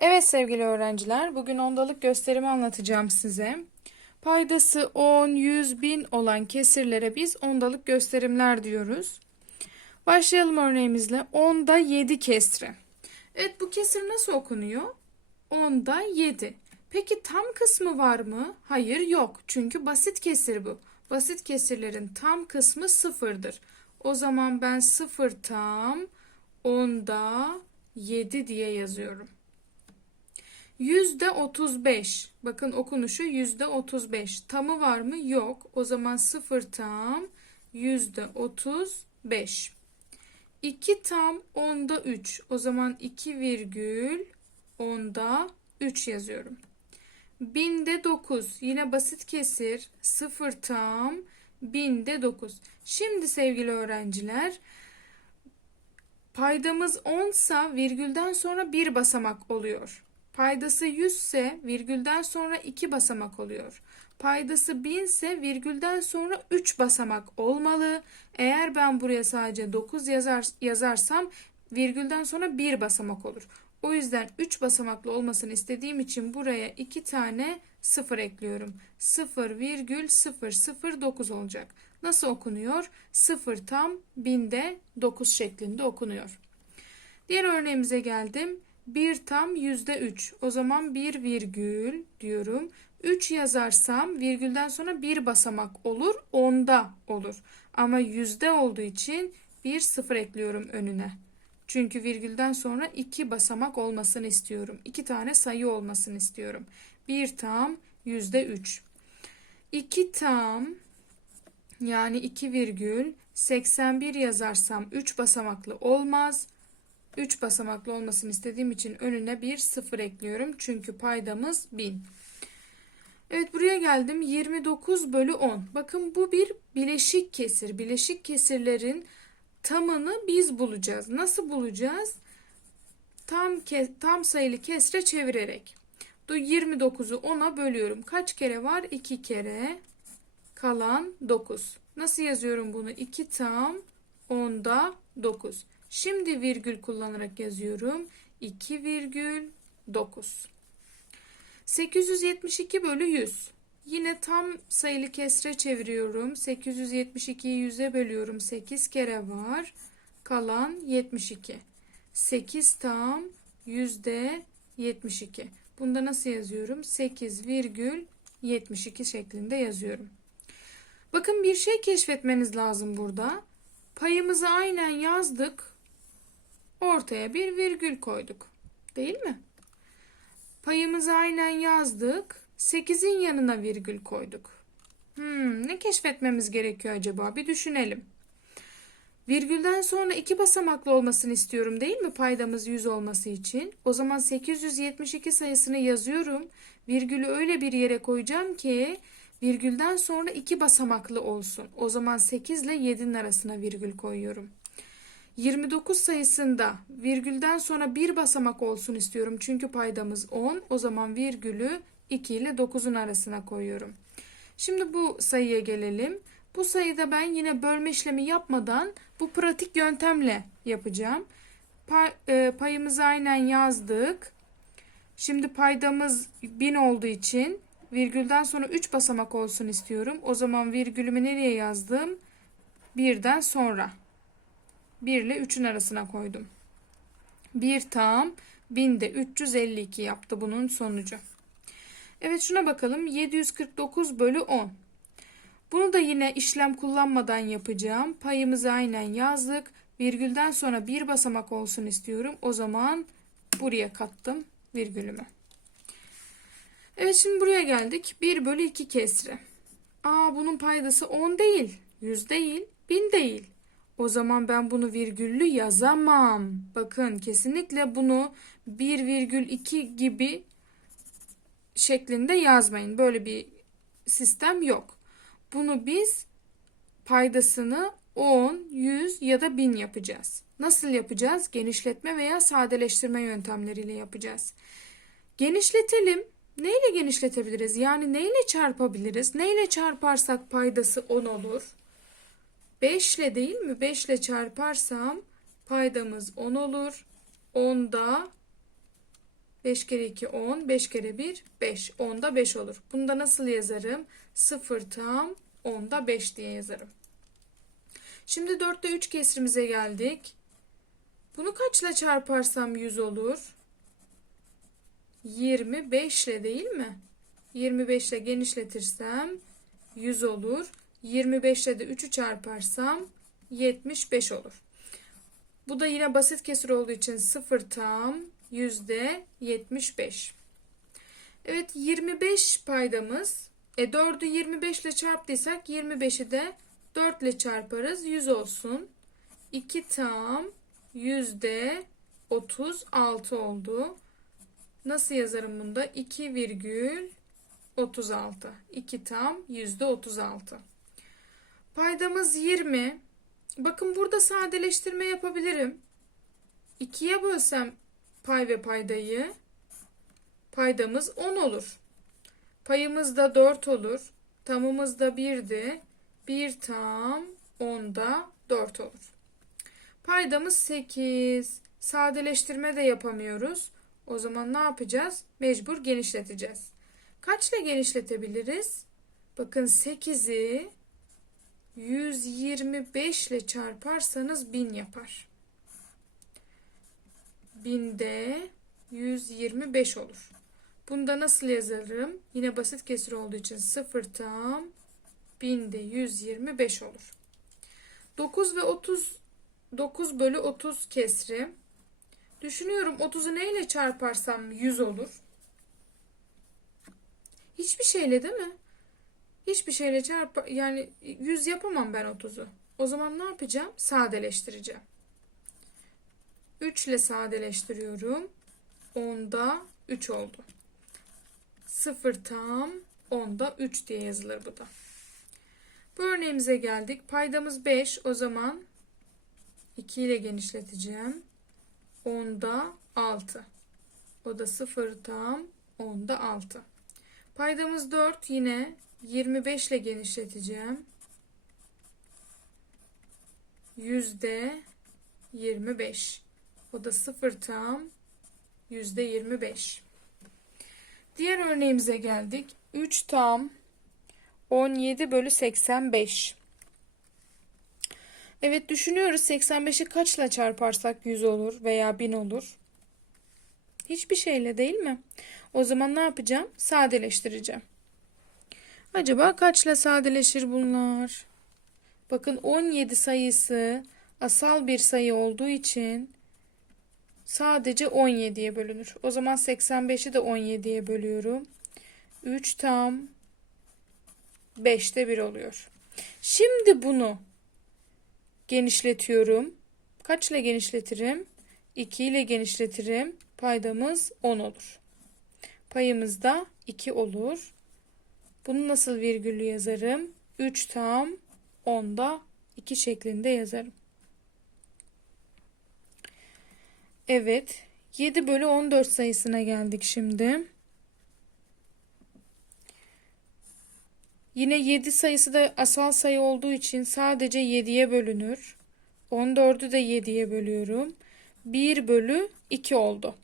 Evet sevgili öğrenciler, bugün ondalık gösterimi anlatacağım size. Paydası 10, 100, 1000 olan kesirlere biz ondalık gösterimler diyoruz. Başlayalım örneğimizle. 10'da 7 kesri. Evet bu kesir nasıl okunuyor? 10'da 7. Peki tam kısmı var mı? Hayır yok. Çünkü basit kesir bu. Basit kesirlerin tam kısmı sıfırdır. O zaman ben sıfır tam 10'da 7 diye yazıyorum. Yüzde 35. Bakın okunuşu yüzde 35. Tamı var mı? Yok. O zaman sıfır tam yüzde 35. 2 tam onda 3. O zaman 2 virgül onda 3 yazıyorum. Binde 9. Yine basit kesir. 0 tam binde 9. Şimdi sevgili öğrenciler paydamız 10 sa virgülden sonra bir basamak oluyor. Paydası 100 ise virgülden sonra 2 basamak oluyor. Paydası 1000 ise virgülden sonra 3 basamak olmalı. Eğer ben buraya sadece 9 yazar, yazarsam virgülden sonra 1 basamak olur. O yüzden 3 basamaklı olmasını istediğim için buraya 2 tane 0 ekliyorum. 0,009 olacak. Nasıl okunuyor? 0 tam binde 9 şeklinde okunuyor. Diğer örneğimize geldim. 1 tam yüzde 3. O zaman 1 virgül diyorum. 3 yazarsam virgülden sonra bir basamak olur. Onda olur. Ama yüzde olduğu için bir sıfır ekliyorum önüne. Çünkü virgülden sonra iki basamak olmasını istiyorum. İki tane sayı olmasını istiyorum. 1 tam yüzde 3. 2 tam yani 2 virgül 81 yazarsam 3 basamaklı olmaz. 3 basamaklı olmasını istediğim için önüne bir sıfır ekliyorum. Çünkü paydamız 1000. Evet buraya geldim. 29 bölü 10. Bakın bu bir bileşik kesir. Bileşik kesirlerin tamını biz bulacağız. Nasıl bulacağız? Tam, ke tam sayılı kesre çevirerek. 29'u 10'a bölüyorum. Kaç kere var? 2 kere. Kalan 9. Nasıl yazıyorum bunu? 2 tam 10'da 9. Şimdi virgül kullanarak yazıyorum. 2 virgül 9. 872 bölü 100. Yine tam sayılı kesre çeviriyorum. 872'yi 100'e bölüyorum. 8 kere var. Kalan 72. 8 tam yüzde 72. Bunda nasıl yazıyorum? 8 virgül 72 şeklinde yazıyorum. Bakın bir şey keşfetmeniz lazım burada. Payımızı aynen yazdık. Ortaya bir virgül koyduk. Değil mi? Payımızı aynen yazdık. 8'in yanına virgül koyduk. Hmm, ne keşfetmemiz gerekiyor acaba? Bir düşünelim. Virgülden sonra iki basamaklı olmasını istiyorum değil mi paydamız 100 olması için? O zaman 872 sayısını yazıyorum. Virgülü öyle bir yere koyacağım ki virgülden sonra iki basamaklı olsun. O zaman 8 ile 7'nin arasına virgül koyuyorum. 29 sayısında virgülden sonra bir basamak olsun istiyorum. Çünkü paydamız 10. O zaman virgülü 2 ile 9'un arasına koyuyorum. Şimdi bu sayıya gelelim. Bu sayıda ben yine bölme işlemi yapmadan bu pratik yöntemle yapacağım. Pay, e, payımızı aynen yazdık. Şimdi paydamız 1000 olduğu için virgülden sonra 3 basamak olsun istiyorum. O zaman virgülümü nereye yazdım? Birden sonra. 1 ile 3'ün arasına koydum. 1 tam 1000'de 352 yaptı bunun sonucu. Evet şuna bakalım. 749 bölü 10. Bunu da yine işlem kullanmadan yapacağım. Payımızı aynen yazdık. Virgülden sonra bir basamak olsun istiyorum. O zaman buraya kattım virgülümü. Evet şimdi buraya geldik. 1 bölü 2 kesri. Aa bunun paydası 10 değil. 100 değil. 1000 değil. O zaman ben bunu virgüllü yazamam. Bakın kesinlikle bunu 1,2 gibi şeklinde yazmayın. Böyle bir sistem yok. Bunu biz paydasını 10, 100 ya da 1000 yapacağız. Nasıl yapacağız? Genişletme veya sadeleştirme yöntemleriyle yapacağız. Genişletelim. Neyle genişletebiliriz? Yani neyle çarpabiliriz? Neyle çarparsak paydası 10 olur? 5 ile değil mi? 5 ile çarparsam paydamız 10 olur. 10'da 5 kere 2 10. 5 kere 1 5. 10'da 5 olur. Bunu da nasıl yazarım? 0 tam 10'da 5 diye yazarım. Şimdi 4'te 3 kesrimize geldik. Bunu kaçla çarparsam 100 olur? 25 ile değil mi? 25 ile genişletirsem 100 olur. 25 ile de 3'ü çarparsam 75 olur. Bu da yine basit kesir olduğu için 0 tam yüzde 75. Evet 25 paydamız. E 4'ü 25 ile çarptıysak 25'i de 4 ile çarparız. 100 olsun. 2 tam yüzde 36 oldu. Nasıl yazarım bunda? 2 virgül 36. 2 tam yüzde 36. Paydamız 20. Bakın burada sadeleştirme yapabilirim. 2'ye bölsem pay ve paydayı paydamız 10 olur. Payımız da 4 olur. Tamımız da 1'di. 1 tam 10'da 4 olur. Paydamız 8. Sadeleştirme de yapamıyoruz. O zaman ne yapacağız? Mecbur genişleteceğiz. Kaçla genişletebiliriz? Bakın 8'i 125 ile çarparsanız 1000 yapar. 1000'de 125 olur. Bunda nasıl yazarım? Yine basit kesir olduğu için 0 tam 1000'de 125 olur. 9 ve 30 9 bölü 30 kesri. Düşünüyorum 30'u neyle çarparsam 100 olur. Hiçbir şeyle değil mi? Hiçbir şeyle çarp yani 100 yapamam ben 30'u. O zaman ne yapacağım? Sadeleştireceğim. 3 ile sadeleştiriyorum. 10'da 3 oldu. 0 tam 10'da 3 diye yazılır bu da. Bu örneğimize geldik. Paydamız 5. O zaman 2 ile genişleteceğim. 10'da 6. O da 0 tam 10'da 6. Paydamız 4 yine 25 ile genişleteceğim. Yüzde 25. O da 0 tam yüzde 25. Diğer örneğimize geldik. 3 tam 17 bölü 85. Evet düşünüyoruz 85'i kaçla çarparsak 100 olur veya 1000 olur. Hiçbir şeyle değil mi? O zaman ne yapacağım? Sadeleştireceğim. Acaba kaçla sadeleşir bunlar? Bakın 17 sayısı asal bir sayı olduğu için sadece 17'ye bölünür. O zaman 85'i de 17'ye bölüyorum. 3 tam 5'te 1 oluyor. Şimdi bunu genişletiyorum. Kaçla genişletirim? 2 ile genişletirim. Paydamız 10 olur. Payımız da 2 olur. Bunu nasıl virgüllü yazarım? 3 tam 10'da 2 şeklinde yazarım. Evet. 7 bölü 14 sayısına geldik şimdi. Yine 7 sayısı da asal sayı olduğu için sadece 7'ye bölünür. 14'ü de 7'ye bölüyorum. 1 bölü 2 oldu.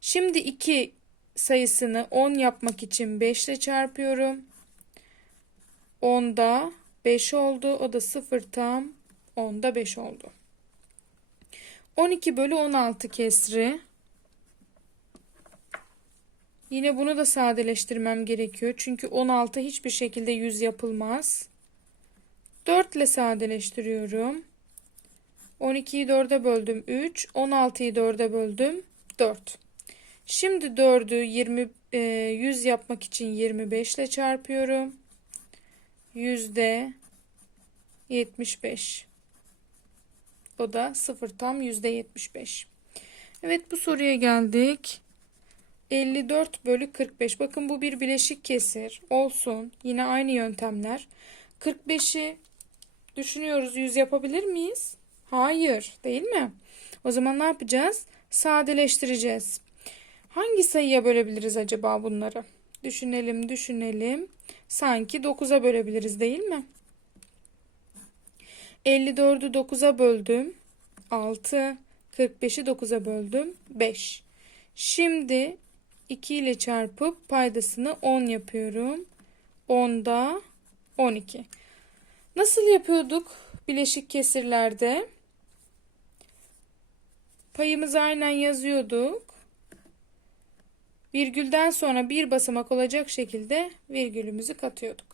Şimdi 2 sayısını 10 yapmak için 5 ile çarpıyorum. 10'da 5 oldu. O da 0 tam 10'da 5 oldu. 12 bölü 16 kesri. Yine bunu da sadeleştirmem gerekiyor. Çünkü 16 hiçbir şekilde 100 yapılmaz. 4 ile sadeleştiriyorum. 12'yi 4'e böldüm 3. 16'yı 4'e böldüm 4. Şimdi 4'ü 20 e, 100 yapmak için 25 ile çarpıyorum. Yüzde 75. O da 0 tam yüzde 75. Evet bu soruya geldik. 54 bölü 45. Bakın bu bir bileşik kesir. Olsun. Yine aynı yöntemler. 45'i düşünüyoruz. 100 yapabilir miyiz? Hayır. Değil mi? O zaman ne yapacağız? Sadeleştireceğiz. Hangi sayıya bölebiliriz acaba bunları? Düşünelim, düşünelim. Sanki 9'a bölebiliriz değil mi? 54'ü 9'a böldüm. 6. 45'i 9'a böldüm. 5. Şimdi 2 ile çarpıp paydasını 10 yapıyorum. 10'da 12. Nasıl yapıyorduk bileşik kesirlerde? Payımızı aynen yazıyorduk. Virgülden sonra bir basamak olacak şekilde virgülümüzü katıyorduk.